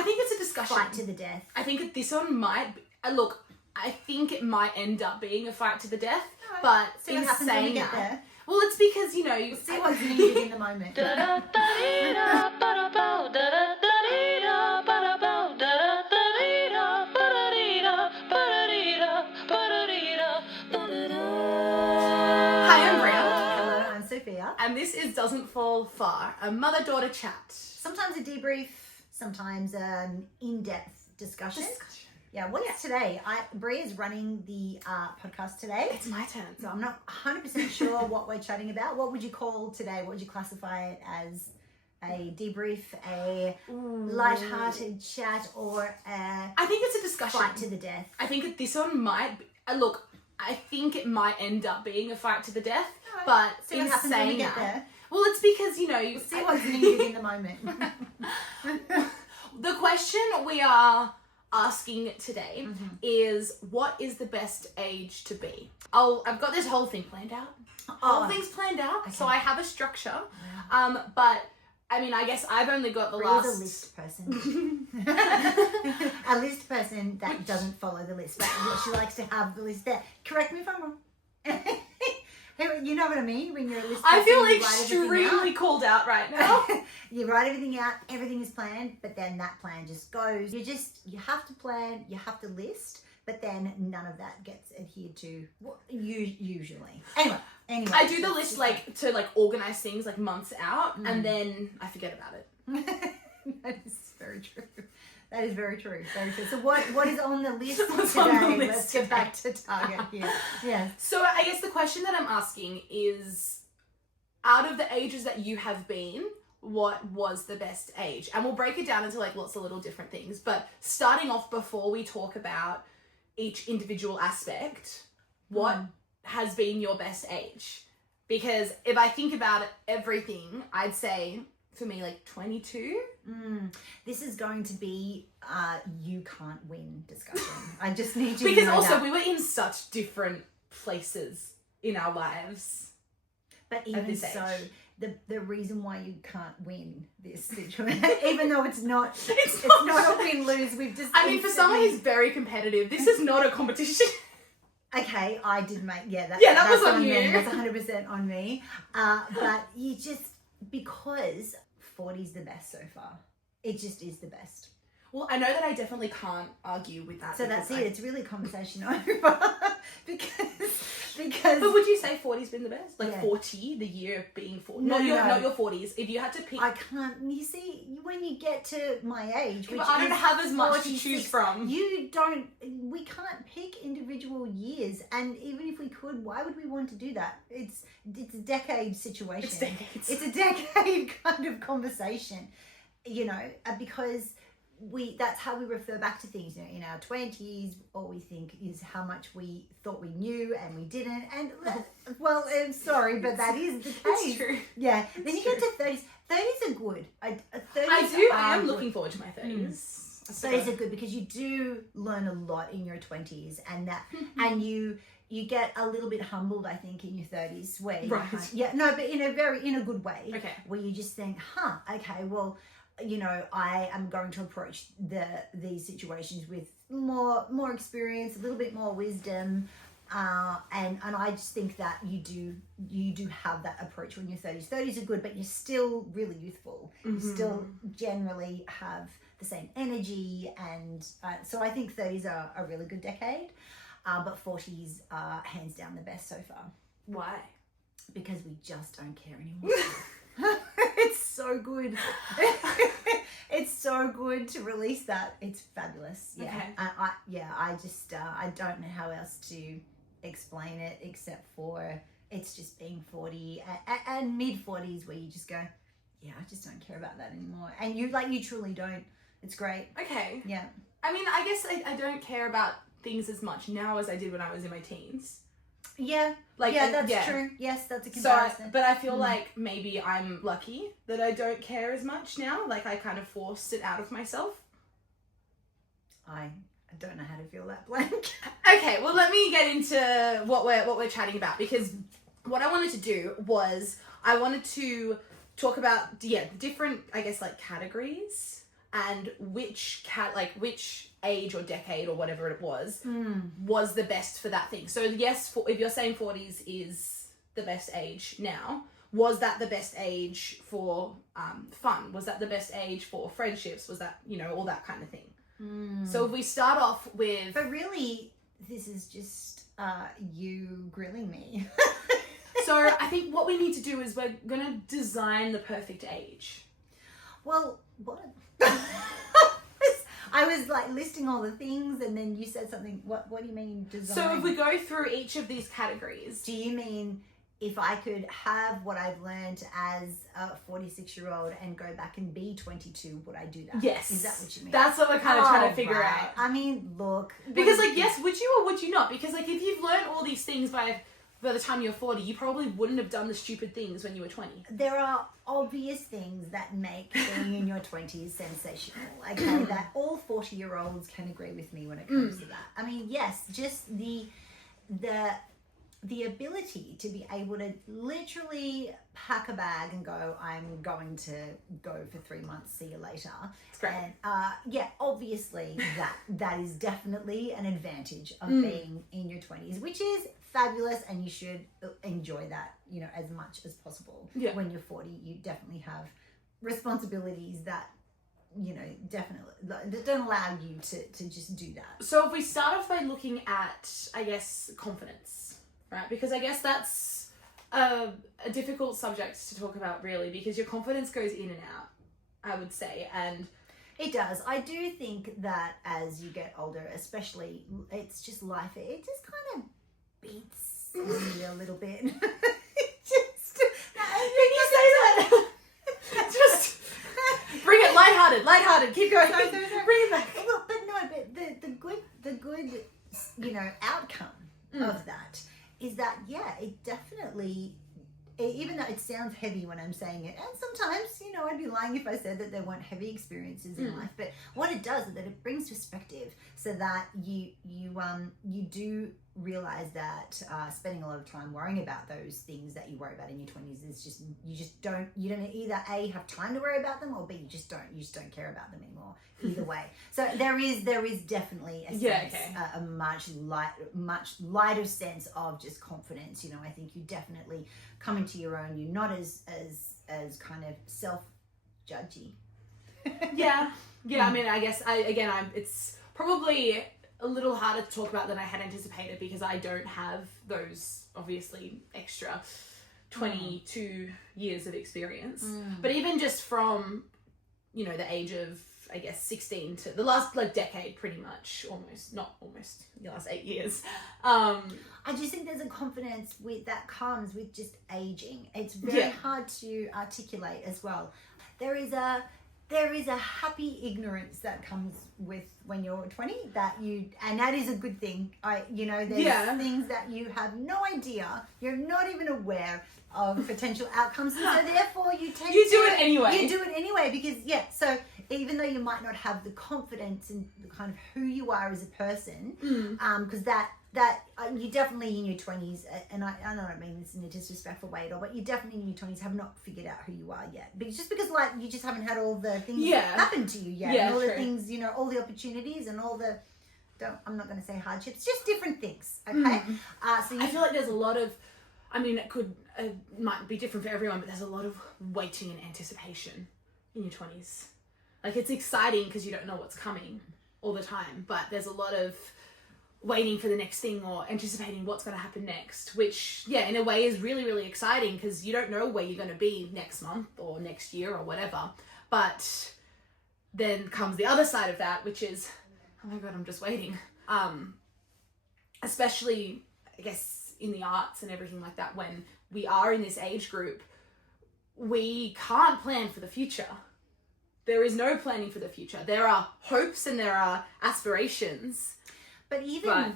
I think it's a discussion. fight to the death. I think this one might look. I think it might end up being a fight to the death, but See in what happens when we saying get that, there. well, it's because We'll see what's needed in the moment. Hi, I'm Bria, Hello, I'm Sophia. and this is Doesn't Fall Far, a mother-daughter chat. Sometimes a debrief, sometimes an in-depth discussion. Yeah, what's today? Bria's running the podcast today. It's my turn. So I'm not 100% sure what we're chatting about. What would you call today? What would you classify it as? A debrief, a light-hearted chat, or a I think it's a discussion. fight to the death? I think that this one might be, look. I think it might end up being a fight to the death, but See in what happens when we saying get that, there. well, it's because We'll see what's needed in the moment. The question we are asking today is, what is the best age to be? I've got this whole thing planned out. Whole thing's planned out, so I have a structure. But I mean, I guess I've only got the Bria's last. a list person. A list person that doesn't follow the list, but she likes to have the list there. Correct me if I'm wrong. You know what I mean? When you're a list person, I feel you write everything extremely called out right now. out. You write everything out, everything is planned, but then that plan just goes. You have to plan, you have to list, but then none of that gets adhered to usually. Anyway. I do the list to organize things months out, and then I forget about it. That is very true. That is very true. Very true. So what is on the list What's today? on the list Let's get back to target here. Yes. So I guess the question that I'm asking is, out of the ages that you have been, what was the best age? And we'll break it down into lots of little different things. But starting off, before we talk about each individual aspect, what has been your best age? Because if I think about everything, I'd say for me 22. This is going to be you can't win discussion. I just need you Because to know also that. we were in such different places in our lives. But even this so, age. the reason why you can't win this situation, even though it's not It's not a win-lose, we've just I mean, for someone who's very competitive, this is not a competition. Okay, I did make that that's was on me. you. That's 100% on me. But you just, because 40's the best so far. It just is the best. Well, I know that I definitely can't argue with that. So that's because it. It's really conversation over because But would you say 40's been the best? Yeah. 40, the year being 40. No, Not your 40s. If you had to pick, I can't. You see, when you get to my age, which but I don't is have as much to 46, choose from. You don't. We can't pick individual years, and even if we could, why would we want to do that? It's a decade situation. It's decades. It's a decade kind of conversation, because that's how we refer back to things. In our 20s, all we think is how much we thought we knew and we didn't. And well, I'm sorry, but that is the case. It's true. Yeah. Then you get to 30s. 30s are good. 30s I am good. looking forward to my 30s. 30s are good because you do learn a lot in your 20s, and you get a little bit humbled, I think, in your 30s, where Right. but in a good way. Okay. Where you just think, okay, well, I am going to approach these situations with more experience, a little bit more wisdom, and I just think that you do have that approach when you're 30s. 30s are good, but you're still really youthful. You still generally have the same energy, and so I think 30s are a really good decade, but 40s are hands down the best so far. Why? Because we just don't care anymore. It's so good. It's so good to release that. It's fabulous. Yeah. Okay. I just I don't know how else to explain it except for it's just being 40 and mid 40s where you just go, yeah, I just don't care about that anymore. And you truly don't. It's great. Okay. Yeah. I mean, I guess I don't care about things as much now as I did when I was in my teens. Yeah. That's true. Yes, that's a comparison. But I feel like maybe I'm lucky that I don't care as much now. I kind of forced it out of myself. I don't know how to feel that blank. Okay, well, let me get into what we're chatting about, because what I wanted to do was I wanted to talk about different, I guess, categories and which age or decade or whatever it was Mm. was the best for that thing. So yes, if you're saying 40s is the best age now, was that the best age for fun? Was that the best age for friendships? Was that, all that kind of thing? Mm. So if we start off with... But really, this is just you grilling me. So I think what we need to do is we're going to design the perfect age. Well, what? I was like listing all the things, and then you said something. What do you mean design? So if we go through each of these categories... Do you mean if I could have what I've learned as a 46-year-old and go back and be 22, would I do that? Yes. Is that what you mean? That's what we're kind of trying to figure right. out. I mean, look. Because, yes, would you or would you not? Because, if you've learned all these things by the time you're 40, you probably wouldn't have done the stupid things when you were 20. There are obvious things that make being in your 20s sensational, okay? That all 40-year-olds can agree with me when it comes to that. I mean, yes, just the ability to be able to literally pack a bag and go, I'm going to go for 3 months, see you later. It's great. And obviously that is definitely an advantage of being in your 20s, which is fabulous, and you should enjoy that, as much as possible. Yeah. When you're 40, you definitely have responsibilities that, definitely that don't allow you to just do that. So if we start off by looking at, I guess, confidence, right? Because I guess that's a difficult subject to talk about, really, because your confidence goes in and out, I would say. And it does. I do think that as you get older, especially, it's just life, it just kind of beats on you a little bit. Can you say that? Just bring it lighthearted. Keep going. Sorry. Bring it back. Well, but the good, outcome of that is that, it definitely, even though it sounds heavy when I'm saying it, and sometimes, I'd be lying if I said that there weren't heavy experiences in life, but what it does is that it brings perspective, so that you do realize that spending a lot of time worrying about those things that you worry about in your 20s is just, you don't either A, have time to worry about them, or B, you just don't care about them anymore. Either way. So there is definitely a sense, a much lighter sense of just confidence. I think you definitely come into your own. You're not as kind of self-judgy. Yeah. I mean, I guess it's probably a little harder to talk about than I had anticipated, because I don't have those, obviously, extra 22 years of experience. But even just from, the age of, I guess, 16 to the last decade, pretty much, the last 8 years. I just think there's a confidence that comes with just aging. It's very hard to articulate as well. There is a happy ignorance that comes with when you're 20, and that is a good thing. There's things that you have no idea, you're not even aware of potential outcomes, and so therefore you do it anyway. You do it anyway because so even though you might not have the confidence in the kind of who you are as a person, because that you definitely in your 20s, and I don't mean this in a disrespectful way at all, but you definitely in your 20s have not figured out who you are yet. Because you just haven't had all the things happen to you yet. And all the things, the opportunities and all the, I'm not going to say hardships, just different things, okay? So I feel like there's a lot of, it might be different for everyone, but there's a lot of waiting and anticipation in your 20s. It's exciting because you don't know what's coming all the time, but there's a lot of waiting for the next thing or anticipating what's going to happen next, which, in a way is really, really exciting because you don't know where you're going to be next month or next year or whatever. But then comes the other side of that, which is, oh my God, I'm just waiting. Especially, I guess, in the arts and everything like that, when we are in this age group, we can't plan for the future. There is no planning for the future. There are hopes and there are aspirations. But even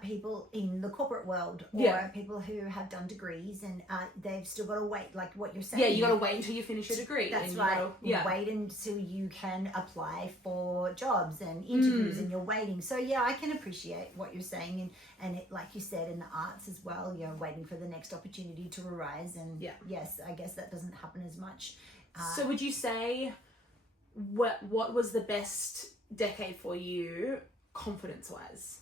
people in the corporate world, or people who have done degrees and they've still got to wait, like what you're saying. Yeah, you got to wait until you finish your degree. That's right. Wait until you can apply for jobs and interviews, and you're waiting. So I can appreciate what you're saying, and it, like you said, in the arts as well. You're waiting for the next opportunity to arise, and yes, I guess that doesn't happen as much. So would you say what was the best decade for you, confidence-wise?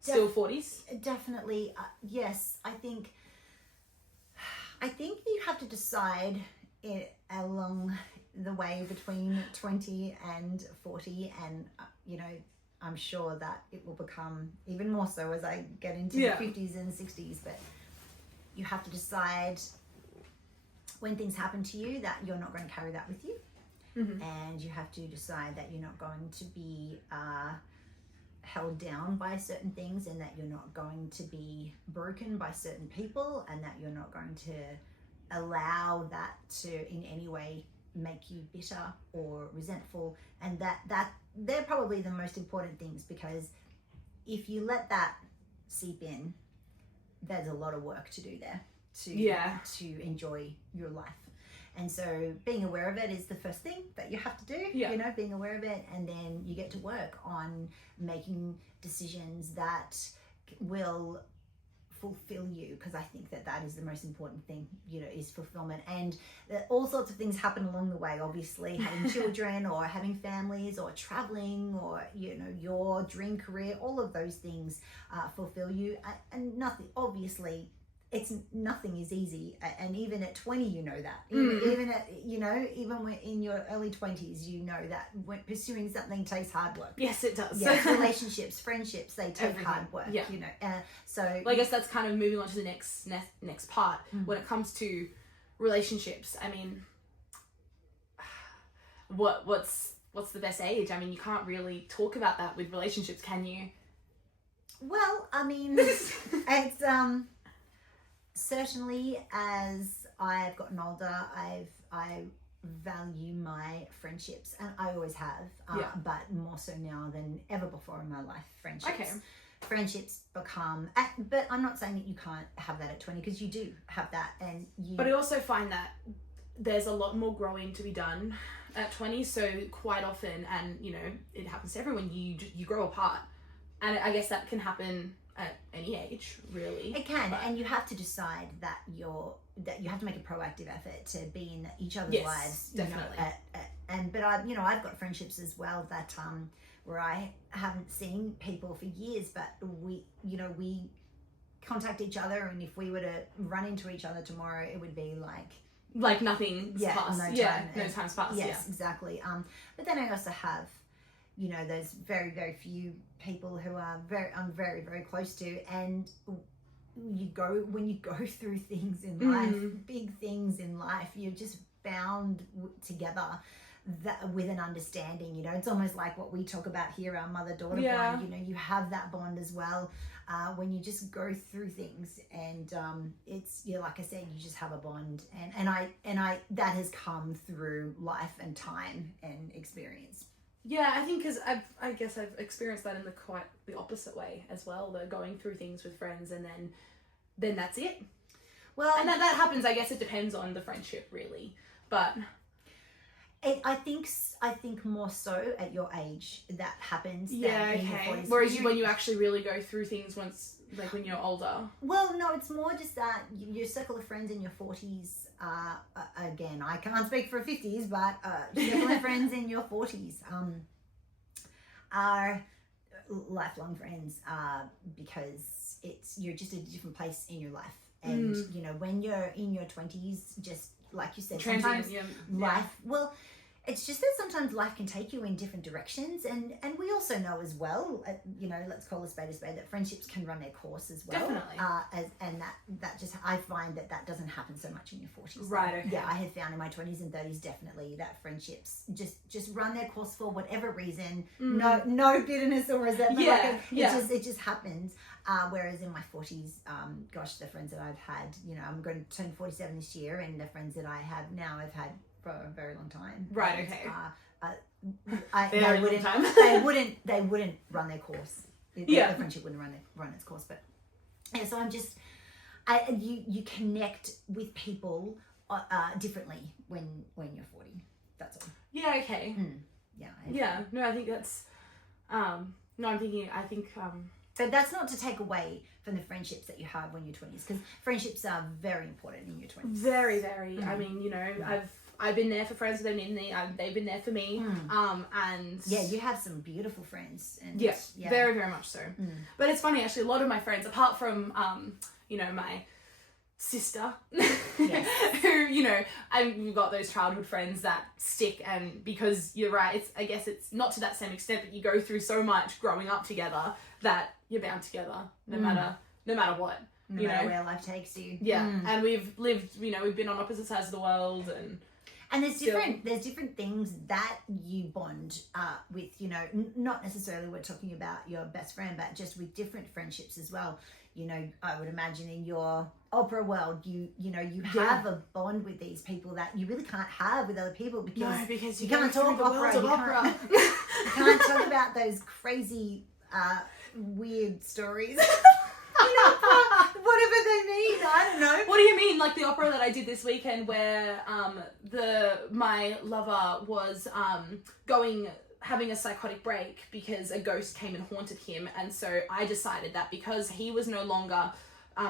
Still 40s? Definitely, yes. I think you have to decide along the way between 20 and 40, and I'm sure that it will become even more so as I get into the 50s and 60s, but you have to decide when things happen to you that you're not going to carry that with you. Mm-hmm. And you have to decide that you're not going to be held down by certain things, and that you're not going to be broken by certain people, and that you're not going to allow that to in any way make you bitter or resentful. And that they're probably the most important things, because if you let that seep in, there's a lot of work to do there to enjoy your life. And so being aware of it is the first thing that you have to do, being aware of it, and then you get to work on making decisions that will fulfill you, because I think that is the most important thing, is fulfillment. And all sorts of things happen along the way, obviously, having children or having families or traveling or, your dream career, all of those things fulfill you. And nothing is easy, and even at 20 that even when in your early 20s that when pursuing something takes hard work. Yes, it does. Yes, relationships, friendships, they take Everything. hard work. So well, I guess that's kind of moving on to the next part. When it comes to relationships, I mean, what's the best age? I mean, you can't really talk about that with relationships, can you? Well, I mean, it's certainly as I've gotten older, I value my friendships, and I always have, but more so now than ever before in my life. Friendships become, but I'm not saying that you can't have that at 20, because you do have that, and But I also find that there's a lot more growing to be done at 20. So quite often, and it happens to everyone, you grow apart, and I guess that can happen at any age, really. It can, and you have to decide that you have to make a proactive effort to be in each other's lives. Definitely. But I've got friendships as well that where I haven't seen people for years, but we contact each other, and if we were to run into each other tomorrow, it would be like nothing's passed. No time's passed. Yes, exactly. But then I also have there's very, very few people who I'm very, very close to, and when you go through things in life, big things in life, you're just bound together with an understanding. It's almost like what we talk about here, our mother-daughter bond. You have that bond as well when you just go through things, and it's like I said, you just have a bond, and I that has come through life and time and experience. Yeah, I think because I guess I've experienced that in quite the opposite way as well. The going through things with friends, and then that's it. Well, and that happens. I guess it depends on the friendship, really. But I think more so at your age that happens. Yeah, okay. Whereas when you actually really go through things once, like when you're older. Well, no, it's more just that your circle of friends in your 40s. Again, I can't speak for 50s, but circle of friends in your 40s are lifelong friends because you're just at a different place in your life, and when you're in your 20s, just like you said, sometimes life. Well, it's just that sometimes life can take you in different directions, and we also know as well, let's call a spade, that friendships can run their course as well. Definitely. And that just, I find that doesn't happen so much in your 40s. Right. Okay. Yeah, I have found in my 20s and 30s definitely that friendships just run their course for whatever reason. No bitterness or resentment. It just happens. Whereas in my 40s, the friends that I've had, I'm going to turn 47 this year, and the friends that I have now, I've had for a very long time. Right. Okay. They wouldn't run their course. The friendship wouldn't run its course. But yeah, so you connect with people differently when you're 40. That's all. Yeah. Okay. Yeah. No, I think that's. But that's not to take away from the friendships that you have when you're 20s, because friendships are very important in your 20s. Very, very. I mean, I've been there for friends when they've needed me, they've been there for me. And Yeah, you have some beautiful friends. And yeah, very, very much so. But it's funny, actually, a lot of my friends, apart from, you know, my sister, who, you know, we've got those childhood friends that stick, and because you're right, I guess it's not to that same extent, but you go through so much growing up together that you're bound together, no matter what. No matter where life takes you. Yeah, and we've lived, you know, we've been on opposite sides of the world, and there's different things that you bond with, you know, not necessarily we're talking about your best friend, but just with different friendships as well. You know, I would imagine in your opera world, you know, you have a bond with these people that you really can't have with other people because you can't talk opera. You can't talk about those crazy, weird stories. Whatever they mean, I don't know. What do you mean? Like the opera that I did this weekend, where my lover was having a psychotic break because a ghost came and haunted him, and so I decided that because he was no longer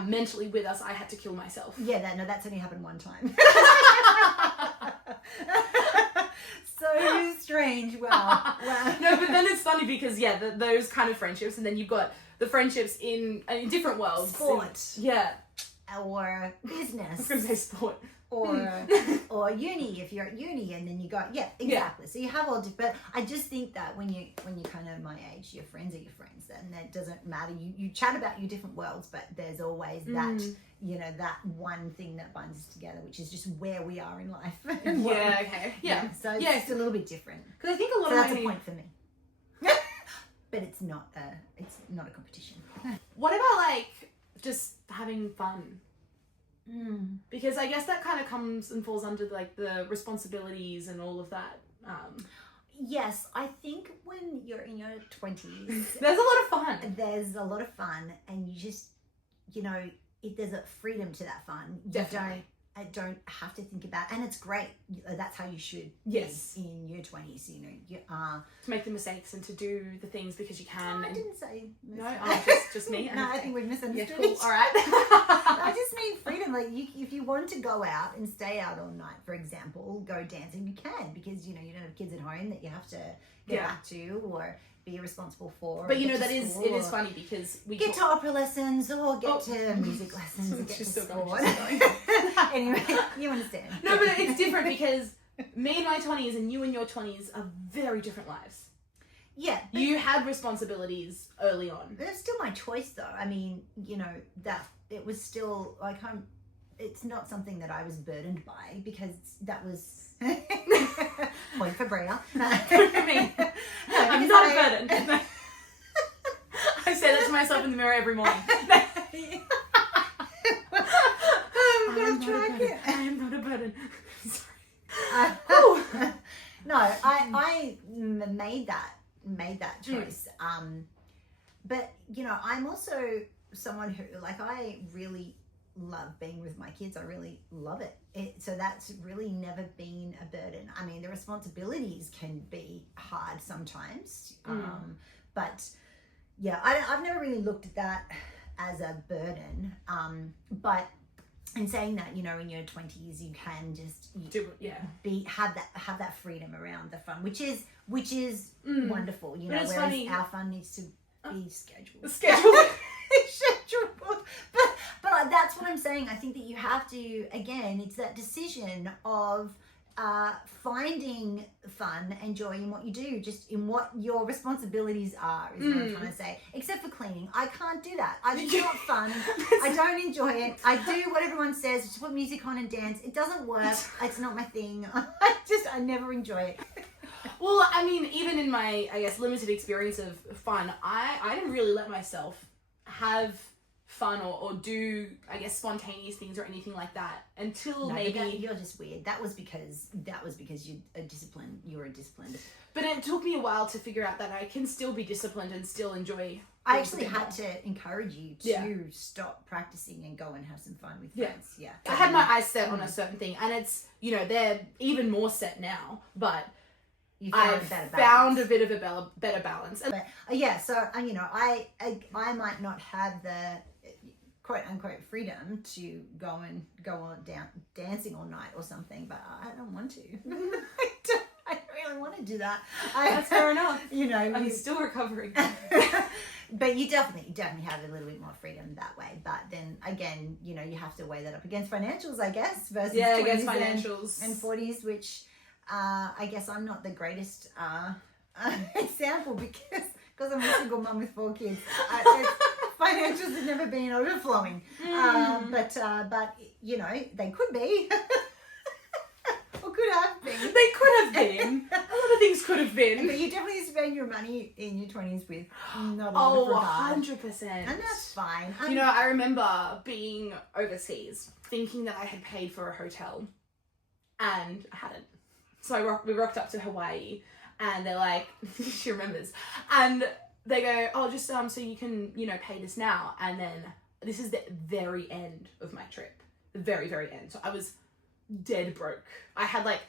mentally with us, I had to kill myself. Yeah, that's only happened one time. So strange. Wow. No, but then it's funny because those kind of friendships, and then you've got the friendships in different worlds. Sport. Or business. I was going to say sport. Or uni, if you're at uni, and then you go, exactly. So you have all different, but I just think that when you kind of my age, your friends are your friends, and that doesn't matter. You chat about your different worlds, but there's always that, you know, that one thing that binds us together, which is just where we are in life. So it's just a little bit different. Because I think a lot of that's a point for me. But it's not a competition. What about like just having fun? Because I guess that kind of comes and falls under like the responsibilities and all of that. Yes, I think when you're in your 20s, there's a lot of fun. There's a lot of fun, and you just, you know, there's a freedom to that fun. Definitely. I don't have to think about, and it's great. That's how you should be in your 20s. You know, to make the mistakes and to do the things because you can. I didn't say no, just me. No, I think we've misunderstood. Yeah, cool. All right. I just mean freedom. Like, if you want to go out and stay out all night, for example, go dancing, you can, because you know you don't have kids at home that you have to get back to or be responsible for. But you know that it is funny because we get to opera lessons or get to music lessons or get to sport. Anyway, you understand. No, but it's different because me in my 20s and you in your 20s are very different lives. Yeah. You had responsibilities early on. It's still my choice though. I mean, you know, that it was still like it's not something that I was burdened by, because that was point for Brea. For me. I'm not a burden. I say that to myself in the mirror every morning. I am not a burden. Sorry. No, I made that choice. But you know, I'm also someone who, like, I really love being with my kids. I really love it. So that's really never been a burden. I mean, the responsibilities can be hard sometimes. But yeah, I've never really looked at that as a burden. But in saying that, you know, in your 20s, you can just have that freedom around the fun, which is wonderful. You know, whereas funny. Our fun needs to be scheduled. Scheduled. But that's what I'm saying. I think that you have to, again, it's that decision of finding fun and joy in what you do, just in what your responsibilities are, is what I'm trying to say. Except for cleaning. I can't do that. It's not fun. I don't enjoy it. I do what everyone says, just put music on and dance. It doesn't work. It's not my thing. I never enjoy it. Well, I mean, even in my, I guess, limited experience of fun, I didn't really let myself have fun or do, I guess, spontaneous things or anything like that until maybe you're just weird. That was because you were a disciplined. But it took me a while to figure out that I can still be disciplined and still enjoy. I actually had to encourage you to stop practicing and go and have some fun with friends. Yeah. I had my eyes set on a certain thing, and it's, you know, they're even more set now, but I've found a bit of a better balance. But, so you know, I might not have the quote unquote freedom to go on dancing all night or something, but I don't want to. I don't really want to do that. That's fair enough. You know, I'm still recovering. But you definitely have a little bit more freedom that way. But then again, you know, you have to weigh that up against financials, I guess, versus against financials and 40s, which I guess I'm not the greatest example because I'm a single mum with 4 kids. Financials have never been overflowing, but you know, they could be. Or could have been. They could have been. A lot of things could have been. But you definitely spend your money in your 20s with not a lot of regard. 100%. And that's fine. You know, I remember being overseas, thinking that I had paid for a hotel, and I hadn't. So we rocked up to Hawaii, and they're like, she remembers, and they go, oh, just so you can, you know, pay this now. And then this is the very end of my trip. The very, very end. So I was dead broke. I had like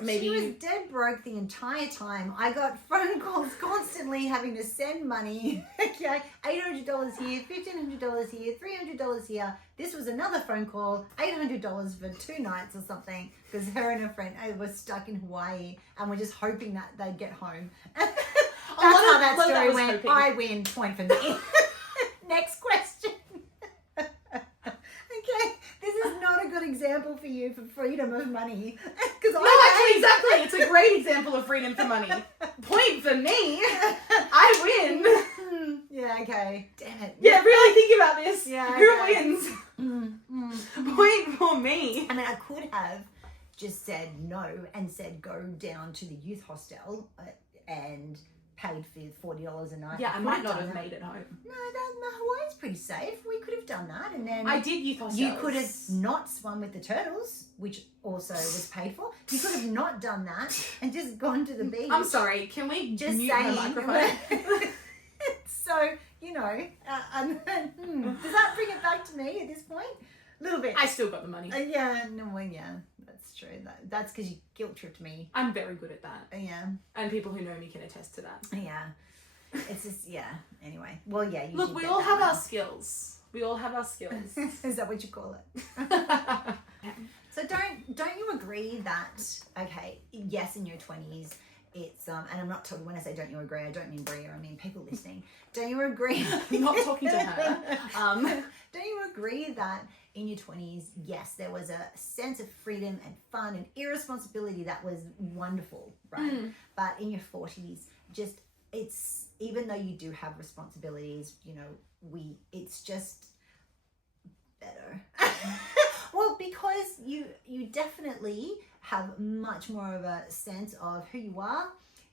maybe... She was dead broke the entire time. I got phone calls constantly having to send money. Okay, $800 here, $1,500 here, $300 here. This was another phone call, $800 for 2 nights or something, because her and her friend were stuck in Hawaii and were just hoping that they'd get home. That's how that story went. Hoping. I win, point for me. Next question. Okay, this is not a good example for you for freedom of money. Actually, exactly. It's a great example of freedom for money. Point for me. I win. Yeah, okay. Damn it. Yeah, really think about this. Yeah, Who okay. wins? Point for me. I mean, I could have just said no and said go down to the youth hostel and paid for $40 a night. Yeah, I might not have made it home. No, Hawaii's pretty safe. We could have done that, and then I did youth hostels. you could have not swum with the turtles, which also was paid for. You could have not done that and just gone to the beach. I'm sorry. Can we Just mute saying. my microphone? So, you know, does that bring it back to me at this point? A little bit. I still got the money. Yeah, that's true. That's because you guilt tripped me. I'm very good at that. Yeah. And people who know me can attest to that. Yeah. It's just, yeah. Anyway. Well, yeah. You Look, did we get all that have one. our skills. We all have our skills. Is that what you call it? So don't you agree that, okay, yes, in your 20s, it's, and I'm not talking, when I say don't you agree, I don't mean Bria, I mean people listening. Don't you agree? I'm not talking to her. Don't you agree that in your 20s, yes, there was a sense of freedom and fun and irresponsibility that was wonderful, right? But in your 40s, just, it's, even though you do have responsibilities, you know, it's just better. Well, because you definitely have much more of a sense of who you are.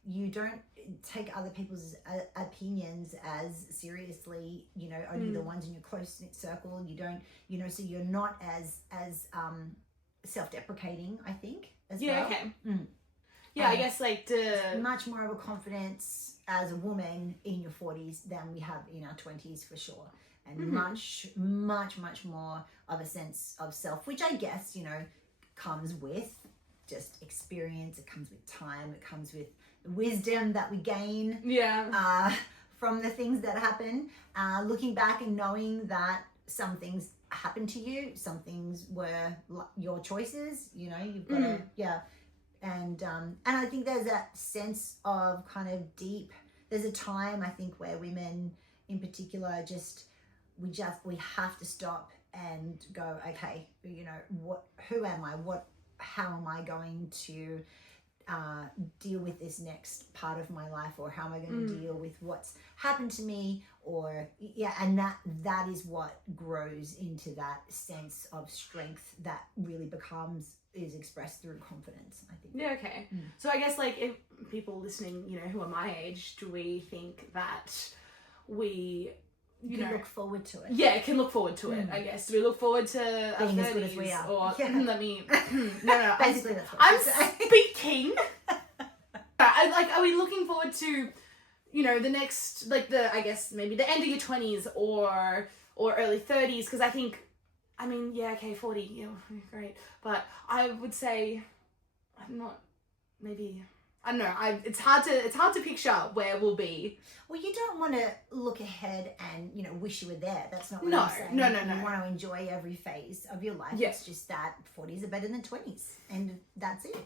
You don't take other people's opinions as seriously, you know, only the ones in your close-knit circle. You don't, you know, so you're not as self-deprecating, I think, as well. Yeah, okay. Yeah, I guess like much more of a confidence as a woman in your 40s than we have in our 20s for sure. And much more of a sense of self, which I guess, you know, comes with just experience. It comes with time. It comes with wisdom that we gain from the things that happen. Looking back and knowing that some things happened to you, some things were your choices. You know, you've got to and I think there's that sense of kind of deep. There's a time I think where women, in particular, we have to stop and go, okay, you know, who am I? How am I going to deal with this next part of my life, or how am I going to deal with what's happened to me, and that is what grows into that sense of strength that really is expressed through confidence, I think. Yeah, okay. So I guess like if people listening, you know, who are my age, do we think that we You can look forward to it. Yeah, can look forward to it, I guess. Do we look forward to being our as good as we 30s? are? Or let me... No. Basically, that's what I'm saying. speaking. Are we looking forward to, you know, the next, like I guess maybe the end of your 20s or early 30s? Because I think, I mean, yeah, okay, 40, yeah, great. But I would say I'm not, maybe I don't know. It's hard to picture where we'll be. Well, you don't want to look ahead and, you know, wish you were there. That's not what No, I'm saying. no. You want to enjoy every phase of your life. Yeah. It's just that 40s are better than 20s. And that's it.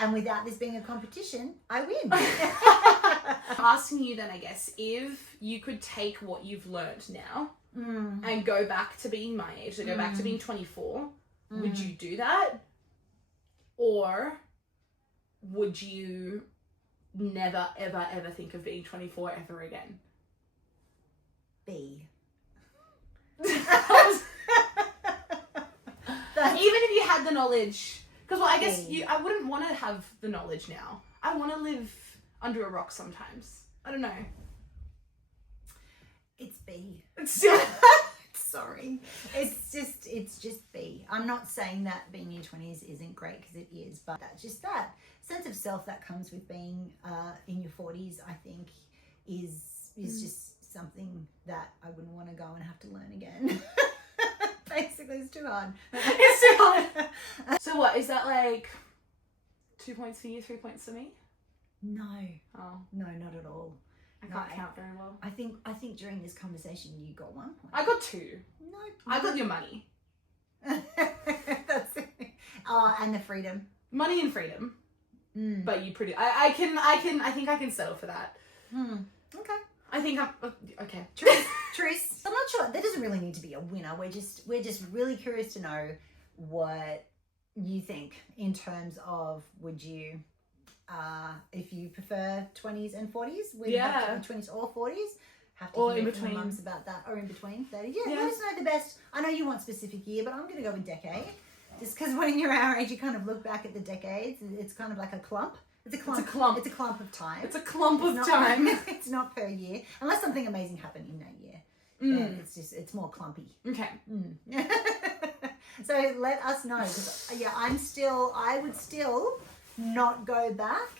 And without this being a competition, I win. I'm asking you then, I guess, if you could take what you've learned now and go back to being my age, so go back to being 24, would you do that? Or would you never, ever, ever think of being 24 ever again? B. Even if you had the knowledge, because well, I guess I wouldn't want to have the knowledge now. I want to live under a rock sometimes. I don't know. It's B. It's still Sorry. It's just B. I'm not saying that being in your 20s isn't great, because it is, but that's just that sense of self that comes with being in your 40s, I think, is just something that I wouldn't want to go and have to learn again. Basically, it's too hard. It's too hard. So what, is that like 2 points for you, 3 points for me? No, Oh, not at all. I can't count very well. I think during this conversation you got 1 point. I got 2. No, I got your money. That's it. Oh, and the freedom. Money and freedom. Mm. But you pretty I think I can settle for that. Okay. I think I'm okay. Truce. I'm not sure. There doesn't really need to be a winner. We're just really curious to know what you think in terms of, would you, if you prefer 20s and 40s, would you have to be 20s or 40s? Have to Or hear in from between. the mums about that, or in between 30s. Yeah. Let us know the best. I know you want specific year, but I'm going to go with decade. Just because when you're our age, you kind of look back at the decades. It's kind of like a clump. It's a clump. It's a clump. It's a clump of time. It's a clump It's of not- time. It's not per year, unless something amazing happened in that year. Then it's more clumpy. Okay. So let us know, because I would still not go back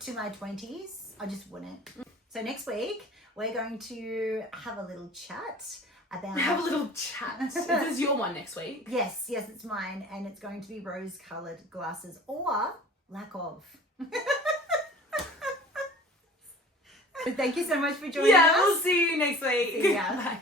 to my 20s. I just wouldn't. So next week we're going to have a little chat about. Have a little chat. This is your one next week. Yes, it's mine, and it's going to be rose-colored glasses, or lack of. Thank you so much for joining us. We'll see you next week. See ya. Bye.